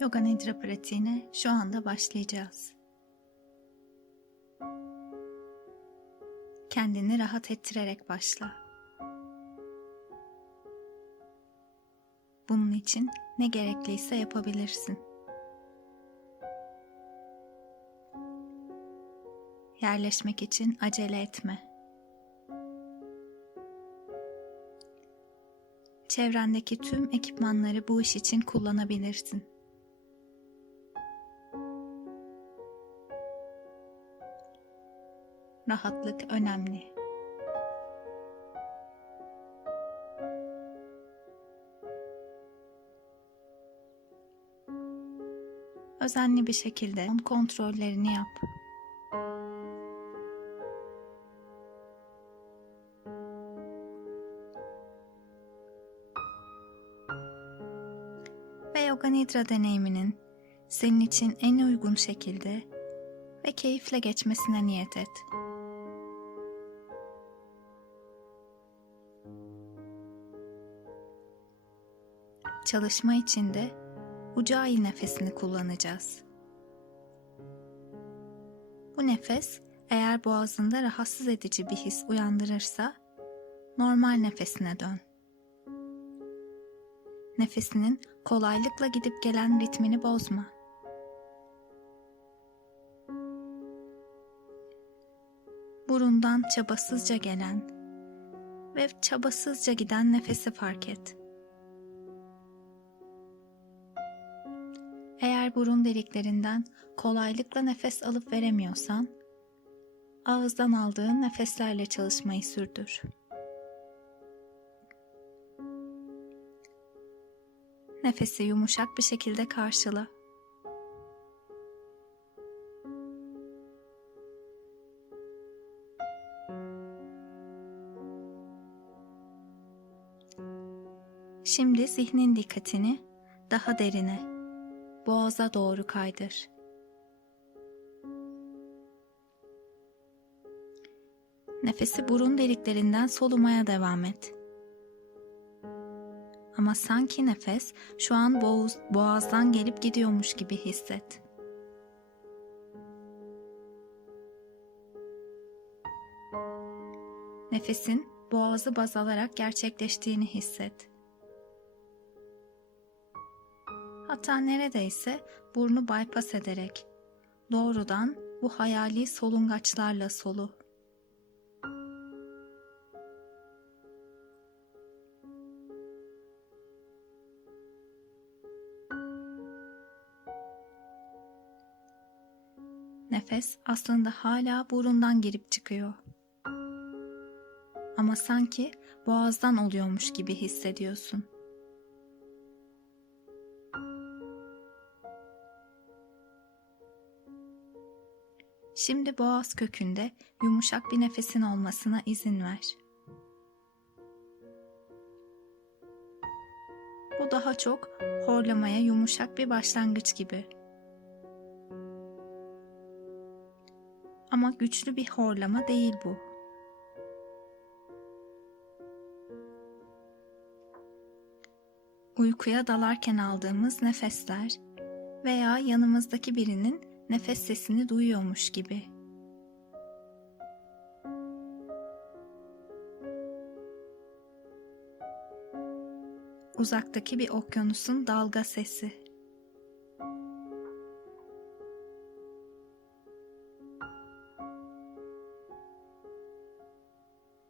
Yoga Nidra pratiğine şu anda başlayacağız. Kendini rahat ettirerek başla. Bunun için ne gerekliyse yapabilirsin. Yerleşmek için acele etme. Çevrendeki tüm ekipmanları bu iş için kullanabilirsin. Rahatlık önemli. Özenli bir şekilde kontrollerini yap. Ve Yoga Nidra deneyiminin senin için en uygun şekilde ve keyifle geçmesine niyet et. Çalışma için de Ujjayi nefesini kullanacağız. Bu nefes eğer boğazında rahatsız edici bir his uyandırırsa normal nefesine dön. Nefesinin kolaylıkla gidip gelen ritmini bozma. Burundan çabasızca gelen ve çabasızca giden nefesi fark et. Eğer burun deliklerinden kolaylıkla nefes alıp veremiyorsan, ağızdan aldığın nefeslerle çalışmayı sürdür. Nefesi yumuşak bir şekilde karşıla. Şimdi zihnin dikkatini daha derine, boğaza doğru kaydır. Nefesi burun deliklerinden solumaya devam et. Ama sanki nefes şu an boğaz, boğazdan gelip gidiyormuş gibi hisset. Nefesin boğazı baz alarak gerçekleştiğini hisset. Hatta neredeyse burnu bypass ederek doğrudan bu hayali solungaçlarla solu. Nefes aslında hala burundan girip çıkıyor. Ama sanki boğazdan oluyormuş gibi hissediyorsun. Şimdi boğaz kökünde yumuşak bir nefesin olmasına izin ver. Bu daha çok horlamaya yumuşak bir başlangıç gibi. Ama güçlü bir horlama değil bu. Uykuya dalarken aldığımız nefesler veya yanımızdaki birinin nefes sesini duyuyormuş gibi. Uzaktaki bir okyanusun dalga sesi.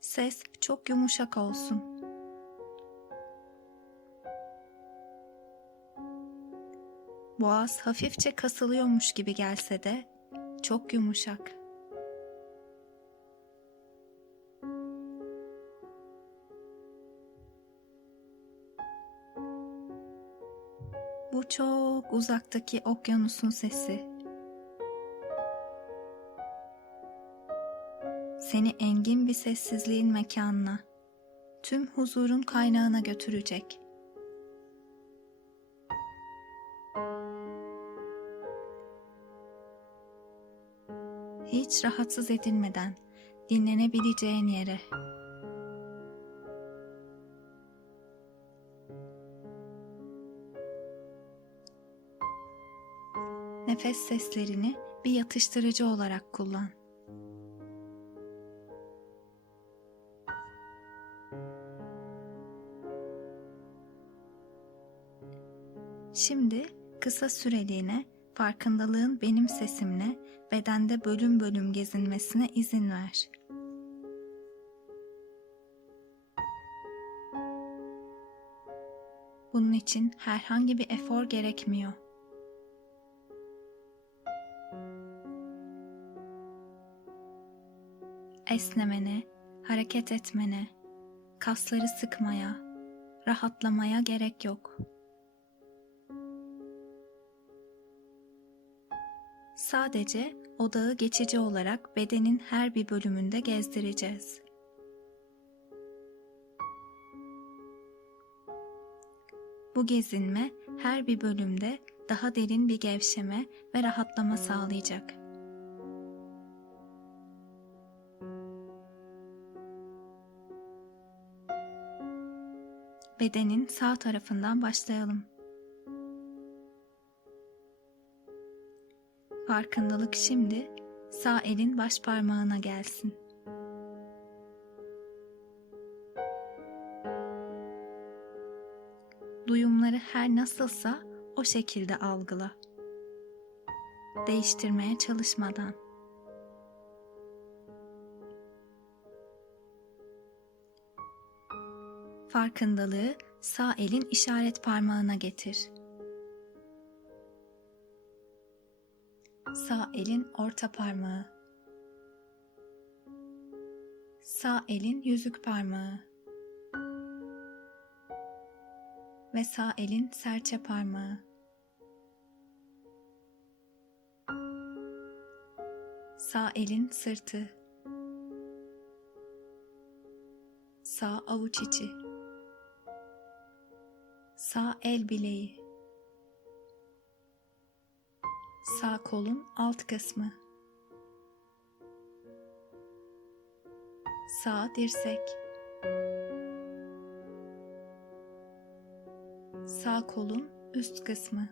Ses çok yumuşak olsun. Boğaz hafifçe kasılıyormuş gibi gelse de çok yumuşak. Bu çok uzaktaki okyanusun sesi. Seni engin bir sessizliğin mekanına, tüm huzurun kaynağına götürecek.'' Hiç rahatsız edilmeden dinlenebileceğin yere. nefes seslerini bir yatıştırıcı olarak kullan. Şimdi kısa süreliğine farkındalığın benim sesimle bedende bölüm bölüm gezinmesine izin ver. Bunun için herhangi bir efor gerekmiyor. Esnemene, hareket etmene, kasları sıkmaya, rahatlamaya gerek yok. Sadece odağı geçici olarak bedenin her bir bölümünde gezdireceğiz. Bu gezinme her bir bölümde daha derin bir gevşeme ve rahatlama sağlayacak. Bedenin sağ tarafından başlayalım. Farkındalık şimdi sağ elin baş parmağına gelsin. Duyumları her nasılsa o şekilde algıla. Değiştirmeye çalışmadan. Farkındalığı sağ elin işaret parmağına getir. Sağ elin orta parmağı. Sağ elin yüzük parmağı. Ve sağ elin serçe parmağı. Sağ elin sırtı. Sağ avuç içi. Sağ el bileği. Sağ kolun alt kısmı. Sağ dirsek. Sağ kolun üst kısmı.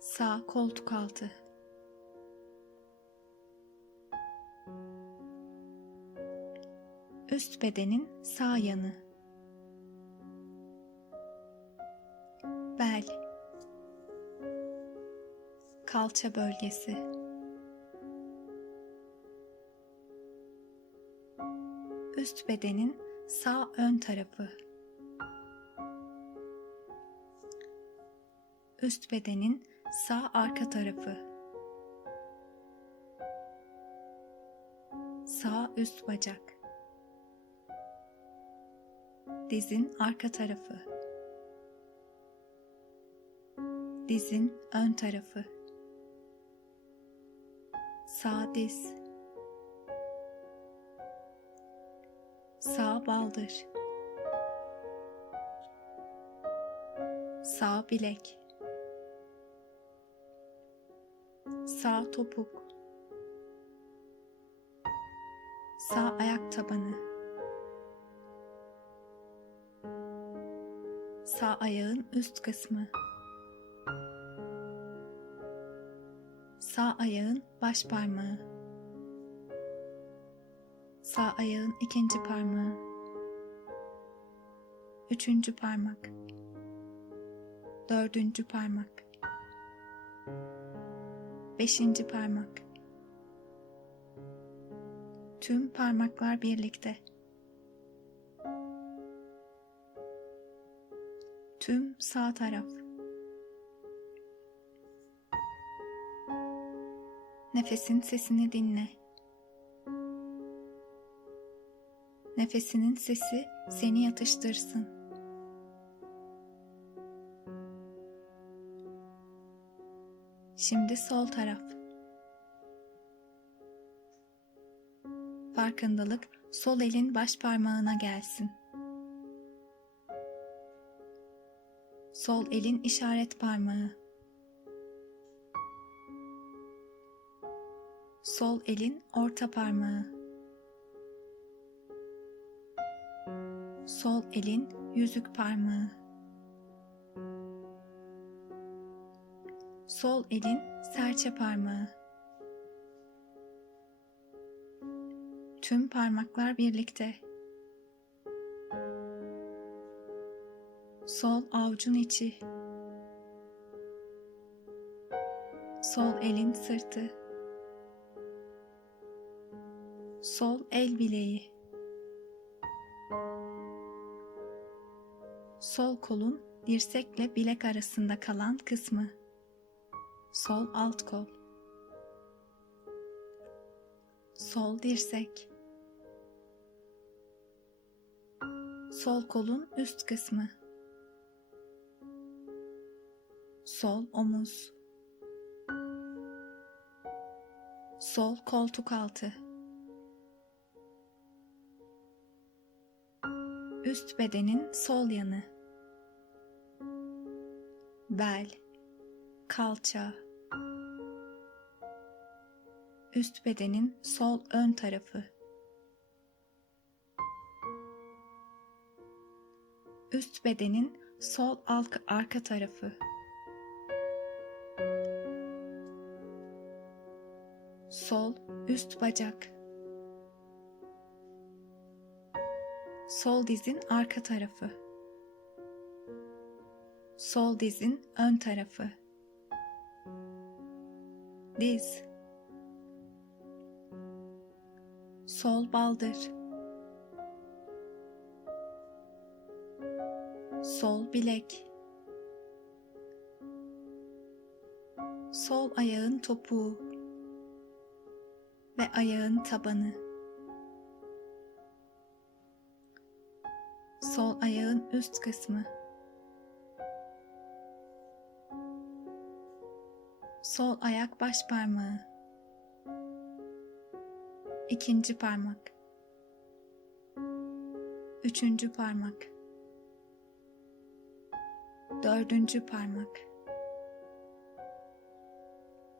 Sağ koltuk altı. Üst bedenin sağ yanı. Kalça bölgesi. Üst bedenin sağ ön tarafı. Üst bedenin sağ arka tarafı. Sağ üst bacak. Dizin arka tarafı. Dizin ön tarafı. Sağ diz. Sağ baldır. Sağ bilek. Sağ topuk. Sağ ayak tabanı. Sağ ayağın üst kısmı. Sağ ayağın baş parmağı. Sağ ayağın ikinci parmağı. Üçüncü parmak. Dördüncü parmak. Beşinci parmak. Tüm parmaklar birlikte. Tüm sağ taraf. Nefesin sesini dinle. Nefesinin sesi seni yatıştırsın. Şimdi sol taraf. Farkındalık sol elin baş parmağına gelsin. Sol elin işaret parmağı. Sol elin orta parmağı. Sol elin yüzük parmağı. Sol elin serçe parmağı. Tüm parmaklar birlikte. Sol avucun içi. Sol elin sırtı. Sol el bileği. Sol kolun dirsekle bilek arasında kalan kısmı. Sol alt kol. Sol dirsek. Sol kolun üst kısmı. Sol omuz. Sol koltuk altı. Üst bedenin sol yanı. Bel, kalça. Üst bedenin sol ön tarafı. Üst bedenin sol alt arka tarafı. Sol üst bacak. Sol dizin arka tarafı. Sol dizin ön tarafı. Diz. Sol baldır. Sol bilek. Sol ayağın topuğu ve ayağın tabanı. Sol ayağın üst kısmı. Sol ayak baş parmağı. İkinci parmak. Üçüncü parmak. Dördüncü parmak.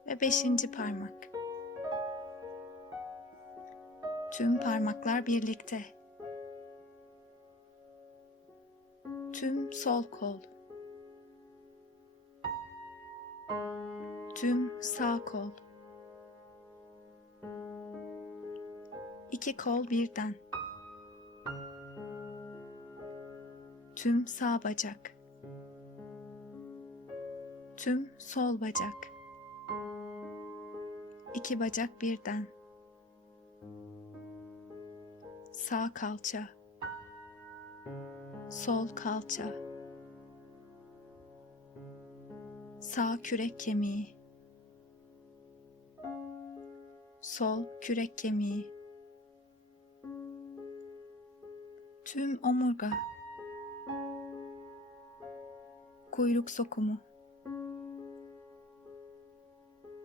Ve beşinci parmak. Tüm parmaklar birlikte. Tüm sol kol. Tüm sağ kol. İki kol birden. Tüm sağ bacak. Tüm sol bacak. İki bacak birden. Sağ kalça. Sol kalça. Sağ kürek kemiği. Sol kürek kemiği. Tüm omurga. Kuyruk sokumu.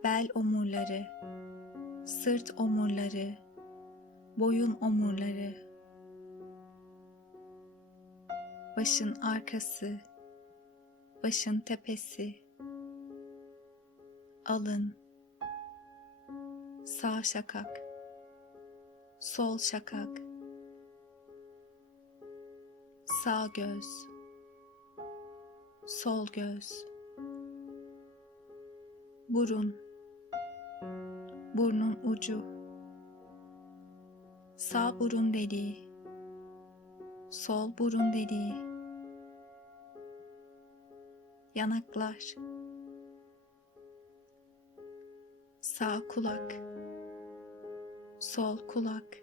Bel omurları. Sırt omurları. Boyun omurları. Başın arkası. Başın tepesi. Alın. Sağ şakak. Sol şakak sağ göz, sol göz, burun, burnun ucu, sağ burun deliği, sol burun deliği, yanaklar, sağ kulak, sol kulak,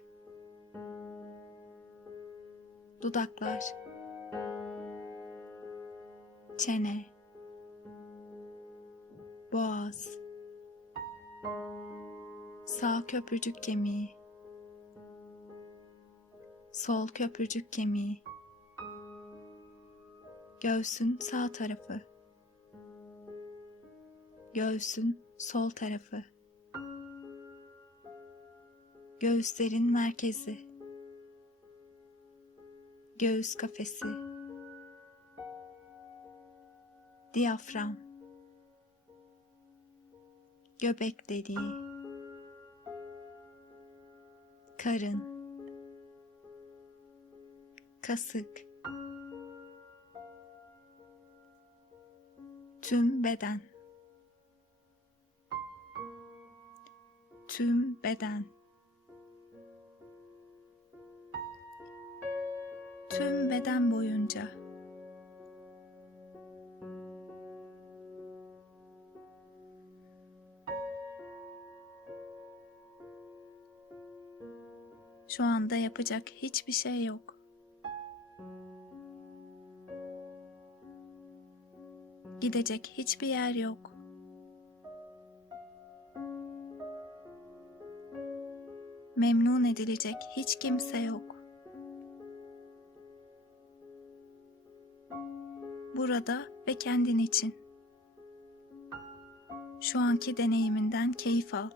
dudaklar, çene, boğaz, sağ köprücük kemiği, sol köprücük kemiği, göğsün sağ tarafı, göğsün sol tarafı, göğüslerin merkezi, göğüs kafesi, diyafram, göbek deliği, karın, kasık, tüm beden, tüm beden. Tüm beden boyunca. Şu anda yapacak hiçbir şey yok. Gidecek hiçbir yer yok. Memnun edilecek hiç kimse yok. Burada ve kendin için. Şu anki deneyiminden keyif al.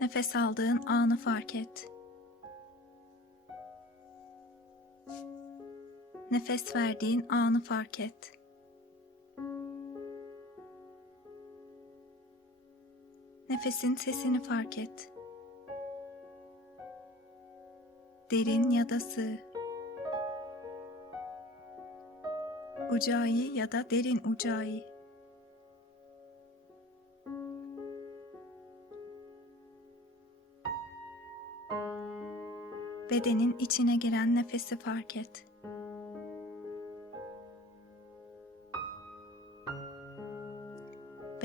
Nefes aldığın anı fark et. Nefes verdiğin anı fark et. Nefesin sesini fark et. Derin ya da sığ. Ucağı ya da derin ucağı. Bedenin içine giren nefesi fark et.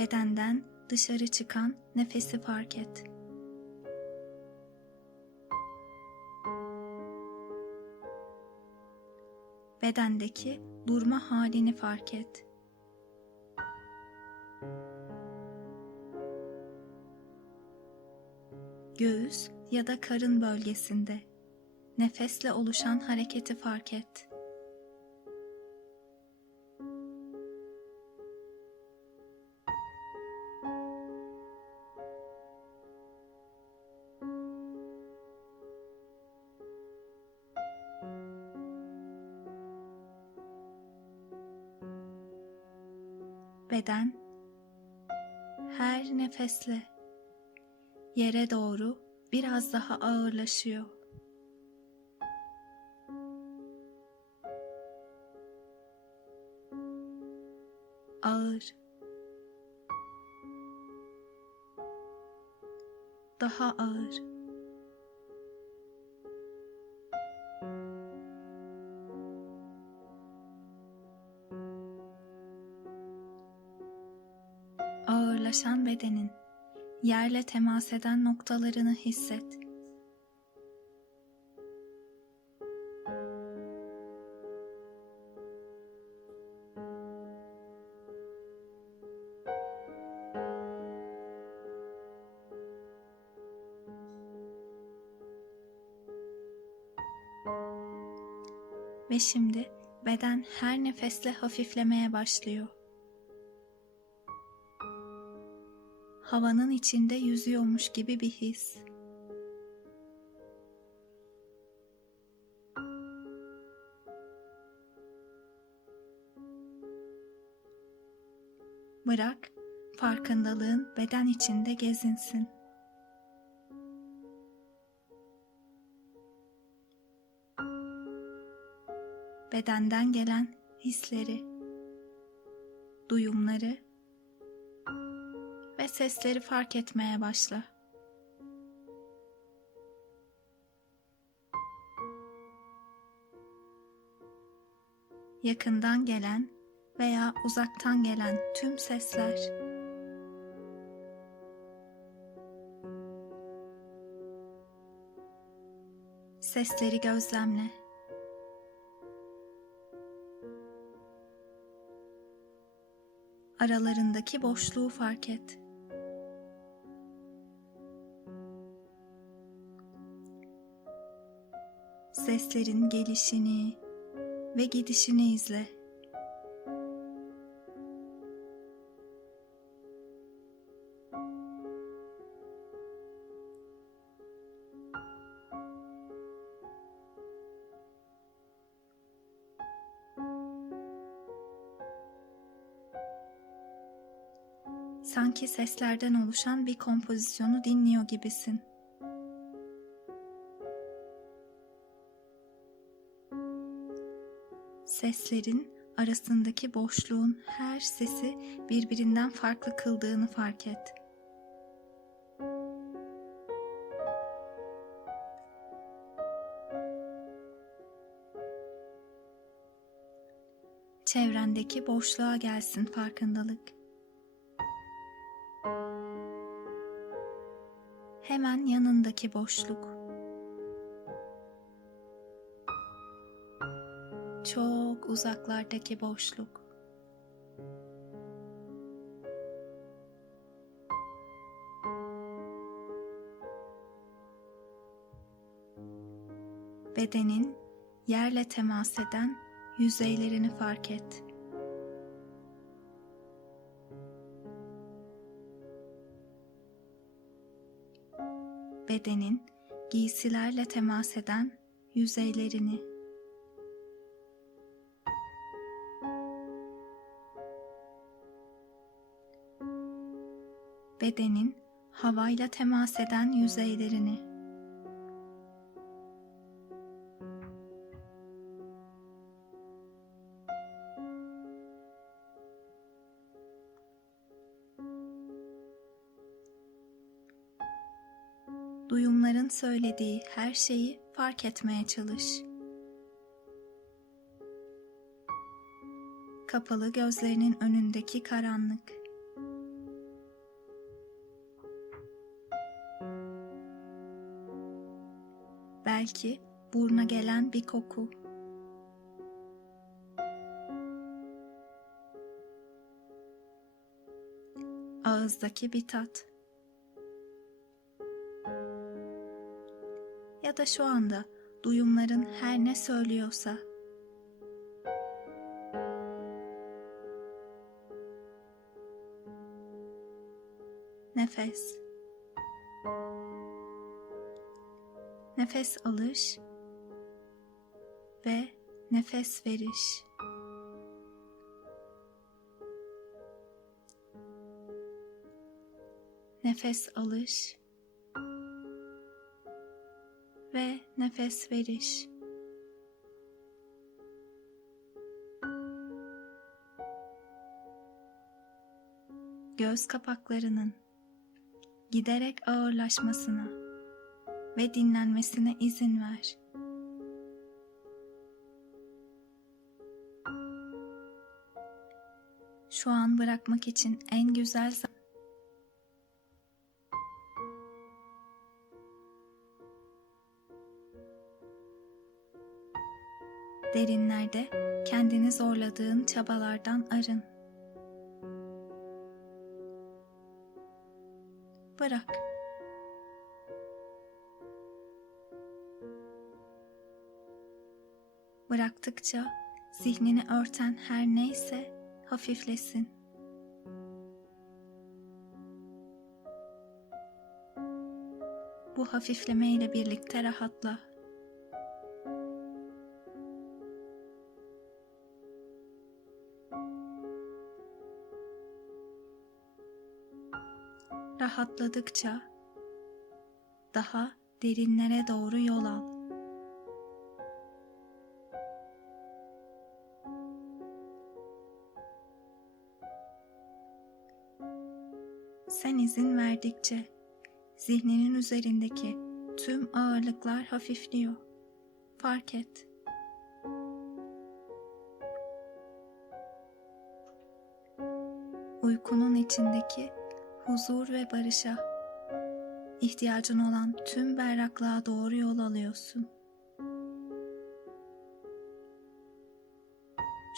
Bedenden dışarı çıkan nefesi fark et. Bedendeki durma halini fark et. Göğüs ya da karın bölgesinde nefesle oluşan hareketi fark et. Beden her nefesle yere doğru biraz daha ağırlaşıyor. Ağır. Daha ağır. Bedenin yerle temas eden noktalarını hisset. Ve şimdi beden her nefesle hafiflemeye başlıyor. Havanın içinde yüzüyormuş gibi bir his. Bırak farkındalığın beden içinde gezinsin. Bedenden gelen hisleri, duyumları ve sesleri fark etmeye başla. Yakından gelen veya uzaktan gelen tüm sesler Sesleri gözlemle. Aralarındaki boşluğu fark et. Seslerin gelişini ve gidişini izle. Sanki seslerden oluşan bir kompozisyonu dinliyor gibisin. Seslerin arasındaki boşluğun her sesi birbirinden farklı kıldığını fark et. Çevrendeki boşluğa gelsin farkındalık. Hemen yanındaki boşluk. Uzaklardaki boşluk. Bedenin yerle temas eden yüzeylerini fark et. Bedenin giysilerle temas eden yüzeylerini. Bedenin havayla temas eden yüzeylerini. duyumların söylediği her şeyi fark etmeye çalış. Kapalı gözlerinin önündeki karanlık. Belki buruna gelen bir koku. Ağızdaki bir tat. ya da şu anda duyumların her ne söylüyorsa nefes nefes alış ve nefes veriş nefes alış ve nefes veriş. Göz kapaklarının giderek ağırlaşmasına ve dinlenmesine izin ver. Şu an bırakmak için en güzel zaman Derinlerde kendini zorladığın çabalardan arın. Bırak. Bıraktıkça zihnini örten her neyse hafiflesin. Bu hafifleme ile birlikte rahatla. rahatladıkça daha derinlere doğru yol al. Verdikçe zihninin üzerindeki tüm ağırlıklar hafifliyor. Fark et. Uykunun içindeki huzur ve barışa, ihtiyacın olan tüm berraklığa doğru yol alıyorsun.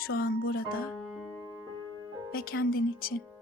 Şu an burada ve kendin için.